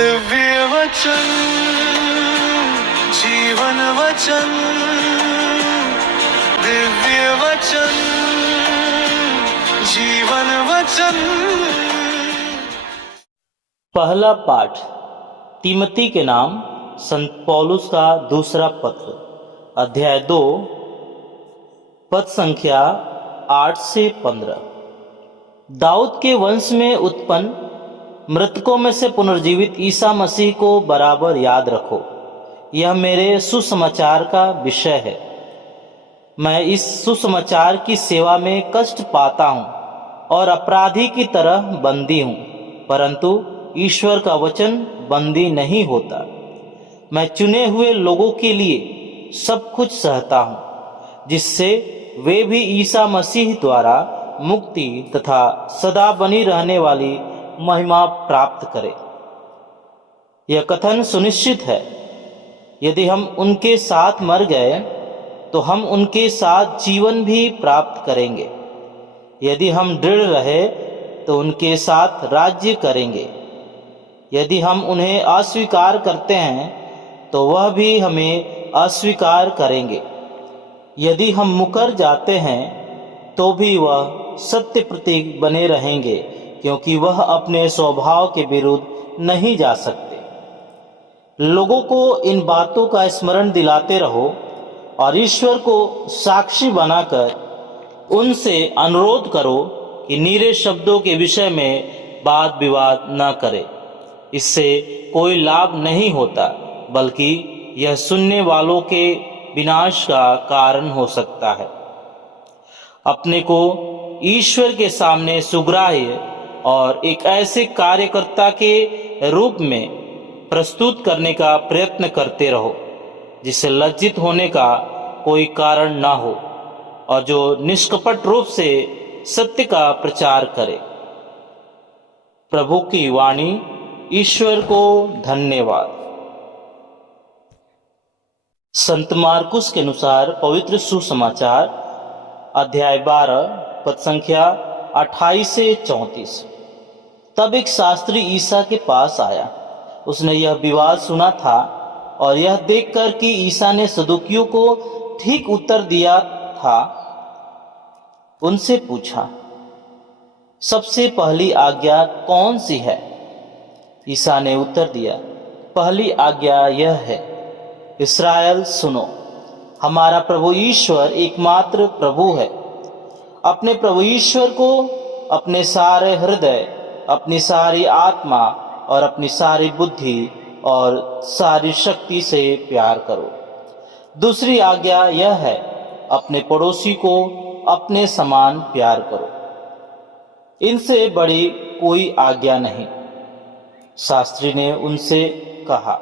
दिव्य वचन जीवन वचन दिव्य वचन जीवन वचन। पहला पाठ तीमती के नाम संत पौलुस का दूसरा पत्र, अध्याय 2, पद संख्या 8 से 15। दाऊद के वंश में उत्पन्न मृतकों में से पुनर्जीवित ईसा मसीह को बराबर याद रखो। यह मेरे सुसमाचार का विषय है। मैं इस सुसमाचार की सेवा में कष्ट पाता हूँ और अपराधी की तरह बंदी हूँ, परंतु ईश्वर का वचन बंदी नहीं होता। मैं चुने हुए लोगों के लिए सब कुछ सहता हूँ, जिससे वे भी ईसा मसीह द्वारा मुक्ति तथा सदा बनी रहने वाली महिमा प्राप्त करें। यह कथन सुनिश्चित है, यदि हम उनके साथ मर गए तो हम उनके साथ जीवन भी प्राप्त करेंगे। यदि हम दृढ़ रहे तो उनके साथ राज्य करेंगे। यदि हम उन्हें अस्वीकार करते हैं तो वह भी हमें अस्वीकार करेंगे। यदि हम मुकर जाते हैं तो भी वह सत्य प्रतीक बने रहेंगे, क्योंकि वह अपने स्वभाव के विरुद्ध नहीं जा सकते। लोगों को इन बातों का स्मरण दिलाते रहो और ईश्वर को साक्षी बनाकर उनसे अनुरोध करो कि नीरे शब्दों के विषय में वाद विवाद न करें। इससे कोई लाभ नहीं होता, बल्कि यह सुनने वालों के विनाश का कारण हो सकता है। अपने को ईश्वर के सामने सुग्राह्य और एक ऐसे कार्यकर्ता के रूप में प्रस्तुत करने का प्रयत्न करते रहो जिससे लज्जित होने का कोई कारण ना हो और जो निष्कपट रूप से सत्य का प्रचार करे। प्रभु की वाणी। ईश्वर को धन्यवाद। संत मार्कुस के अनुसार पवित्र सुसमाचार, अध्याय 12, पद संख्या 28 से 34। तब एक शास्त्री ईसा के पास आया। उसने यह विवाद सुना था और यह देखकर कि ईसा ने सदुकियों को ठीक उत्तर दिया था, उनसे पूछा, सबसे पहली आज्ञा कौन सी है? ईसा ने उत्तर दिया, पहली आज्ञा यह है, इस्राएल सुनो, हमारा प्रभु ईश्वर एकमात्र प्रभु है। अपने प्रभु ईश्वर को अपने सारे हृदय, अपनी सारी आत्मा और अपनी सारी बुद्धि और सारी शक्ति से प्यार करो। दूसरी आज्ञा यह है, अपने पड़ोसी को अपने समान प्यार करो। इनसे बड़ी कोई आज्ञा नहीं। शास्त्री ने उनसे कहा,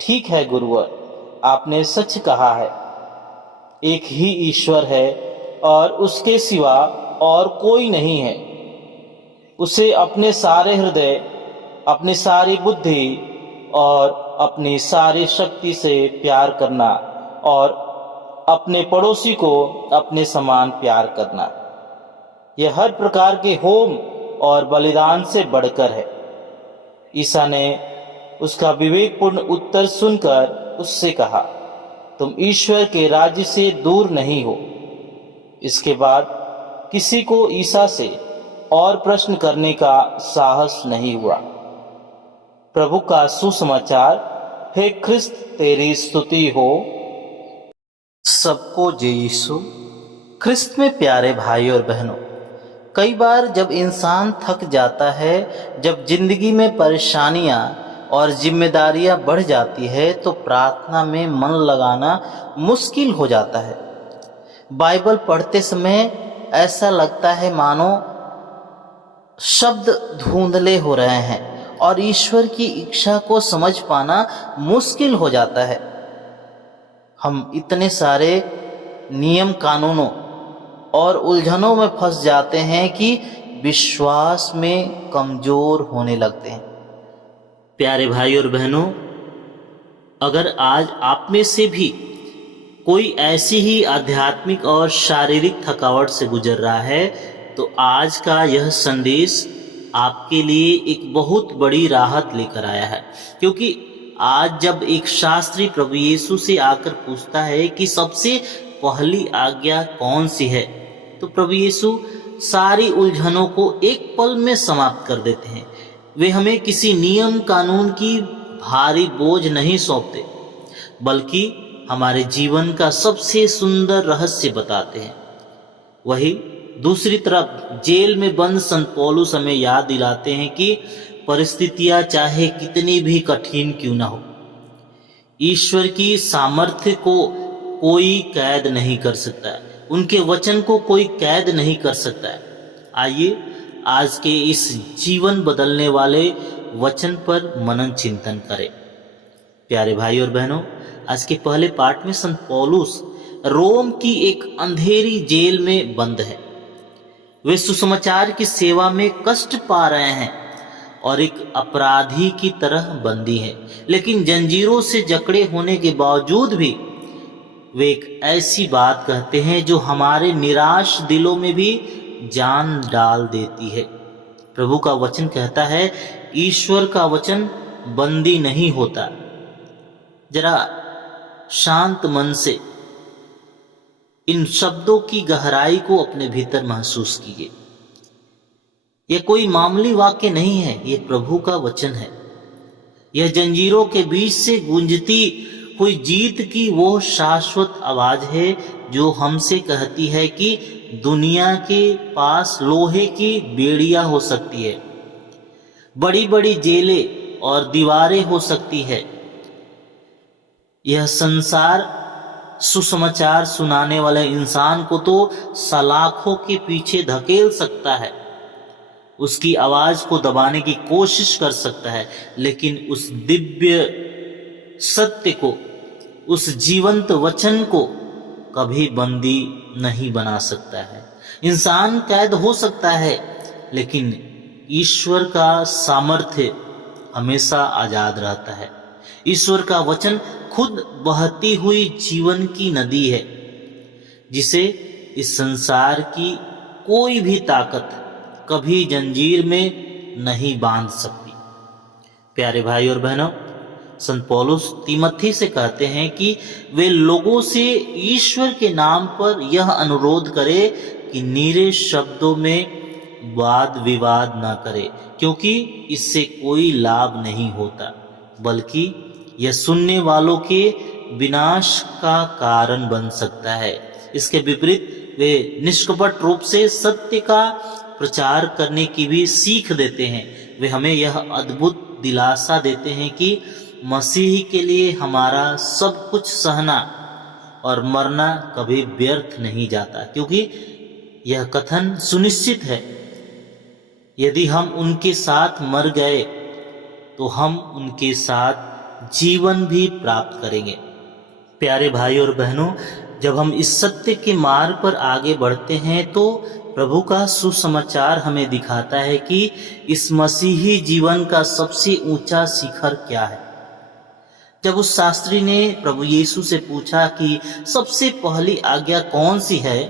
ठीक है गुरुवर, आपने सच कहा है। एक ही ईश्वर है और उसके सिवा और कोई नहीं है। उसे अपने सारे हृदय, अपनी सारी बुद्धि और अपनी सारी शक्ति से प्यार करना और अपने पड़ोसी को अपने समान प्यार करना, यह हर प्रकार के होम और बलिदान से बढ़कर है। ईसा ने उसका विवेकपूर्ण उत्तर सुनकर उससे कहा, तुम ईश्वर के राज्य से दूर नहीं हो। इसके बाद किसी को ईसा से और प्रश्न करने का साहस नहीं हुआ। प्रभु का सुसमाचार। हे ख्रिस्त, तेरी स्तुति हो। सबको जय यीशु। ख्रिस्त में प्यारे भाई और बहनों, कई बार जब इंसान थक जाता है, जब जिंदगी में परेशानियां और जिम्मेदारियां बढ़ जाती है, तो प्रार्थना में मन लगाना मुश्किल हो जाता है। बाइबल पढ़ते समय ऐसा लगता है मानो शब्द धुंधले हो रहे हैं और ईश्वर की इच्छा को समझ पाना मुश्किल हो जाता है। हम इतने सारे नियम कानूनों और उलझनों में फंस जाते हैं कि विश्वास में कमजोर होने लगते हैं। प्यारे भाई और बहनों, अगर आज आप में से भी कोई ऐसी ही आध्यात्मिक और शारीरिक थकावट से गुजर रहा है, तो आज का यह संदेश आपके लिए एक बहुत बड़ी राहत लेकर आया है, क्योंकि आज जब एक शास्त्री प्रभु यीशु से आकर पूछता है कि सबसे पहली आज्ञा कौन सी है, तो प्रभु यीशु सारी उलझनों को एक पल में समाप्त कर देते हैं। वे हमें किसी नियम कानून की भारी बोझ नहीं सौंपते, बल्कि हमारे जीवन का सबसे सुंदर रहस्य बताते हैं। वही दूसरी तरफ जेल में बंद संत पौलुस हमें याद दिलाते हैं कि परिस्थितियां चाहे कितनी भी कठिन क्यों ना हो, ईश्वर की सामर्थ्य को कोई कैद नहीं कर सकता है, उनके वचन को कोई कैद नहीं कर सकता है। आइए आज के इस जीवन बदलने वाले वचन पर मनन चिंतन करें। प्यारे भाई और बहनों, आज के पहले पाठ में संत पौलुस रोम की एक अंधेरी जेल में बंद है। वे सुसमाचार की सेवा में कष्ट पा रहे हैं और एक अपराधी की तरह बंदी हैं, लेकिन जंजीरों से जकड़े होने के बावजूद भी वे एक ऐसी बात कहते हैं जो हमारे निराश दिलों में भी जान डाल देती है। प्रभु का वचन कहता है, ईश्वर का वचन बंदी नहीं होता। जरा शांत मन से इन शब्दों की गहराई को अपने भीतर महसूस कीजिए। यह कोई मामूली वाक्य नहीं है, यह प्रभु का वचन है। यह जंजीरों के बीच से गूंजती हुई जीत की वो शाश्वत आवाज है जो हमसे कहती है कि दुनिया के पास लोहे की बेड़ियां हो सकती है, बड़ी बड़ी जेलें और दीवारें हो सकती है। यह संसार सुसमाचार सुनाने वाले इंसान को तो सलाखों के पीछे धकेल सकता है, उसकी आवाज को दबाने की कोशिश कर सकता है, लेकिन उस दिव्य सत्य को, उस जीवंत वचन को कभी बंदी नहीं बना सकता है। इंसान कैद हो सकता है, लेकिन ईश्वर का सामर्थ्य हमेशा आजाद रहता है। ईश्वर का वचन खुद बहती हुई जीवन की नदी है, जिसे इस संसार की कोई भी ताकत कभी जंजीर में नहीं बांध सकती। प्यारे भाई और बहनों, संत पौलुस तीमथी से कहते हैं कि वे लोगों से ईश्वर के नाम पर यह अनुरोध करे कि नीरे शब्दों में वाद विवाद न करे, क्योंकि इससे कोई लाभ नहीं होता, बल्कि यह सुनने वालों के विनाश का कारण बन सकता है। इसके विपरीत वे निष्कपट रूप से सत्य का प्रचार करने की भी सीख देते हैं। वे हमें यह अद्भुत दिलासा देते हैं कि मसीह के लिए हमारा सब कुछ सहना और मरना कभी व्यर्थ नहीं जाता, क्योंकि यह कथन सुनिश्चित है, यदि हम उनके साथ मर गए तो हम उनके साथ जीवन भी प्राप्त करेंगे। प्यारे भाई और बहनों, जब हम इस सत्य के मार्ग पर आगे बढ़ते हैं तो प्रभु का सुसमाचार हमें दिखाता है कि इस मसीही जीवन का सबसे ऊंचा शिखर क्या है। जब उस शास्त्री ने प्रभु यीशु से पूछा कि सबसे पहली आज्ञा कौन सी है,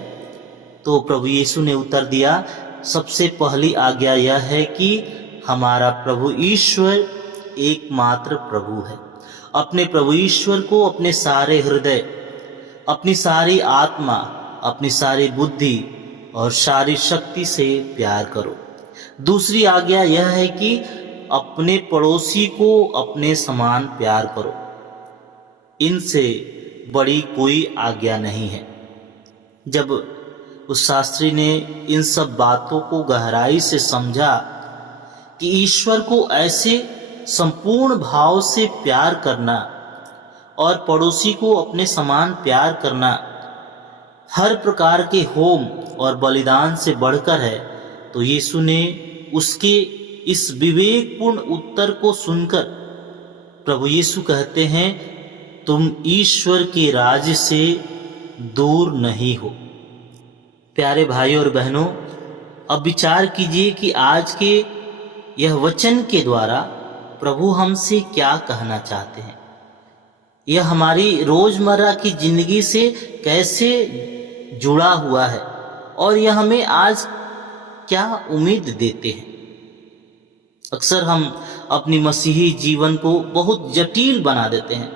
तो प्रभु यीशु ने उत्तर दिया, सबसे पहली आज्ञा यह है कि हमारा प्रभु ईश्वर एकमात्र प्रभु है। अपने प्रभु ईश्वर को अपने सारे हृदय, अपनी सारी आत्मा, अपनी सारी बुद्धि और सारी शक्ति से प्यार करो। दूसरी आज्ञा यह है कि अपने पड़ोसी को अपने समान प्यार करो। इनसे बड़ी कोई आज्ञा नहीं है। जब उस शास्त्री ने इन सब बातों को गहराई से समझा कि ईश्वर को ऐसे संपूर्ण भाव से प्यार करना और पड़ोसी को अपने समान प्यार करना हर प्रकार के होम और बलिदान से बढ़कर है, तो यीशु ने उसके इस विवेकपूर्ण उत्तर को सुनकर प्रभु यीशु कहते हैं, तुम ईश्वर के राज्य से दूर नहीं हो। प्यारे भाई और बहनों, अब विचार कीजिए कि आज के यह वचन के द्वारा प्रभु हमसे क्या कहना चाहते हैं। यह हमारी रोजमर्रा की जिंदगी से कैसे जुड़ा हुआ है और यह हमें आज क्या उम्मीद देते हैं। अक्सर हम अपनी मसीही जीवन को बहुत जटिल बना देते हैं।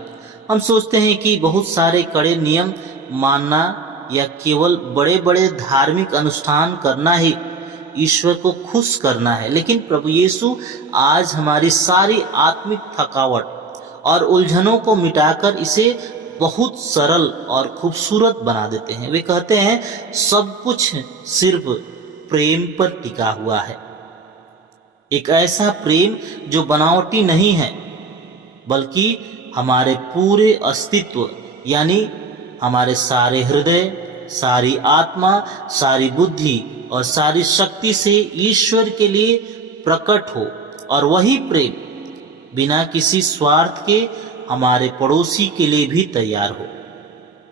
हम सोचते हैं कि बहुत सारे कड़े नियम मानना या केवल बड़े बड़े धार्मिक अनुष्ठान करना ही ईश्वर को खुश करना है। लेकिन प्रभु यीशु आज हमारी सारी आत्मिक थकावट और उलझनों को मिटाकर इसे बहुत सरल और खूबसूरत बना देते हैं। वे कहते हैं सब कुछ सिर्फ प्रेम पर टिका हुआ है। एक ऐसा प्रेम जो बनावटी नहीं है, बल्कि हमारे पूरे अस्तित्व यानी हमारे सारे हृदय, सारी आत्मा, सारी बुद्धि और सारी शक्ति से ईश्वर के लिए प्रकट हो। और वही प्रेम बिना किसी स्वार्थ के हमारे पड़ोसी के लिए भी तैयार हो।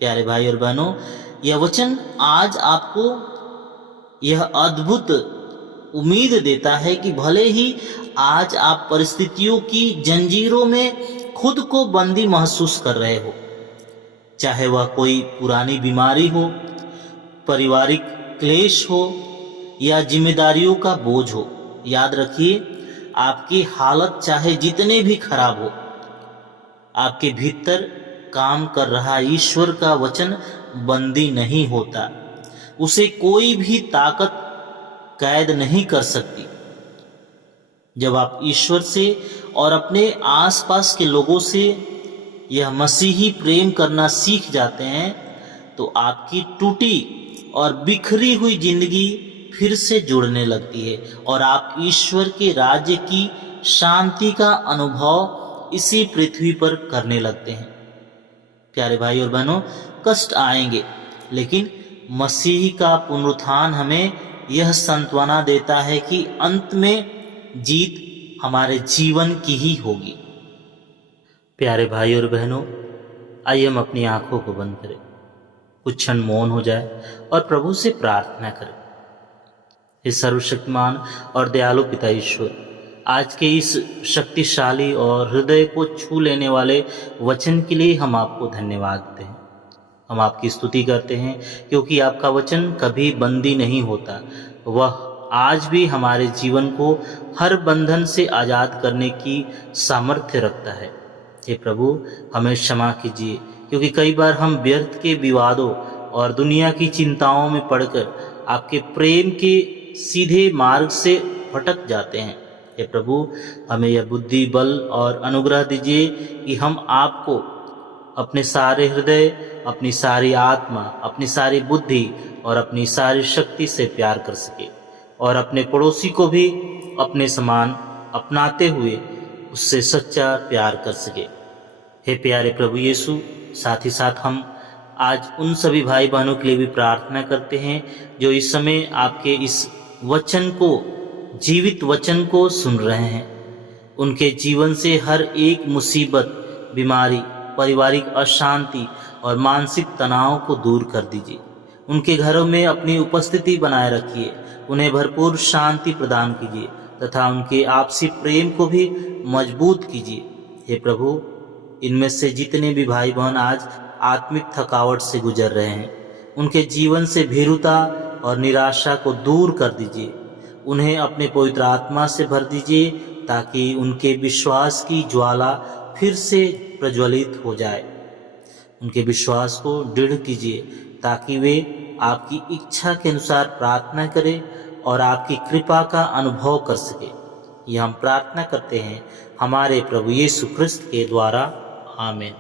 प्यारे भाई और बहनों, यह वचन आज आपको यह अद्भुत उम्मीद देता है कि भले ही आज आप परिस्थितियों की जंजीरों में खुद को बंदी महसूस कर रहे हो, चाहे वह कोई पुरानी बीमारी हो, पारिवारिक क्लेश हो या जिम्मेदारियों का बोझ हो, याद रखिए आपकी हालत चाहे जितने भी खराब हो, आपके भीतर काम कर रहा ईश्वर का वचन बंदी नहीं होता। उसे कोई भी ताकत कैद नहीं कर सकती। जब आप ईश्वर से और अपने आसपास के लोगों से यह मसीही प्रेम करना सीख जाते हैं, तो आपकी टूटी और बिखरी हुई जिंदगी फिर से जुड़ने लगती है और आप ईश्वर के राज्य की शांति का अनुभव इसी पृथ्वी पर करने लगते हैं। प्यारे भाई और बहनों, कष्ट आएंगे, लेकिन मसीह का पुनरुत्थान हमें यह सांत्वना देता है कि अंत में जीत हमारे जीवन की ही होगी। प्यारे भाई और बहनों, आइए हम अपनी आंखों को बंद करें, कुछ क्षण मौन हो जाए और प्रभु से प्रार्थना करें। हे सर्वशक्तिमान और दयालु पिता ईश्वर, आज के इस शक्तिशाली और हृदय को छू लेने वाले वचन के लिए हम आपको धन्यवाद देते हैं। हम आपकी स्तुति करते हैं क्योंकि आपका वचन कभी बंदी नहीं होता। वह आज भी हमारे जीवन को हर बंधन से आज़ाद करने की सामर्थ्य रखता है। हे प्रभु, हमें क्षमा कीजिए क्योंकि कई बार हम व्यर्थ के विवादों और दुनिया की चिंताओं में पड़कर आपके प्रेम के सीधे मार्ग से भटक जाते हैं। हे प्रभु, हमें यह बुद्धि, बल और अनुग्रह दीजिए कि हम आपको अपने सारे हृदय, अपनी सारी आत्मा, अपनी सारी बुद्धि और अपनी सारी शक्ति से प्यार कर सके और अपने पड़ोसी को भी अपने समान अपनाते हुए उससे सच्चा प्यार कर सके। हे प्यारे प्रभु यीशु, साथ ही साथ हम आज उन सभी भाई बहनों के लिए भी प्रार्थना करते हैं जो इस समय आपके इस वचन को, जीवित वचन को सुन रहे हैं। उनके जीवन से हर एक मुसीबत, बीमारी, पारिवारिक अशांति और मानसिक तनाव को दूर कर दीजिए। उनके घरों में अपनी उपस्थिति बनाए रखिए, उन्हें भरपूर शांति प्रदान कीजिए तथा उनके आपसी प्रेम को भी मजबूत कीजिए। हे प्रभु, इनमें से जितने भी भाई बहन आज आत्मिक थकावट से गुजर रहे हैं, उनके जीवन से भीरुता और निराशा को दूर कर दीजिए। उन्हें अपने पवित्र आत्मा से भर दीजिए ताकि उनके विश्वास की ज्वाला फिर से प्रज्वलित हो जाए। उनके विश्वास को दृढ़ कीजिए ताकि वे आपकी इच्छा के अनुसार प्रार्थना करें और आपकी कृपा का अनुभव कर सके। यह हम प्रार्थना करते हैं हमारे प्रभु यीशु ख्रिस्त के द्वारा। आमीन।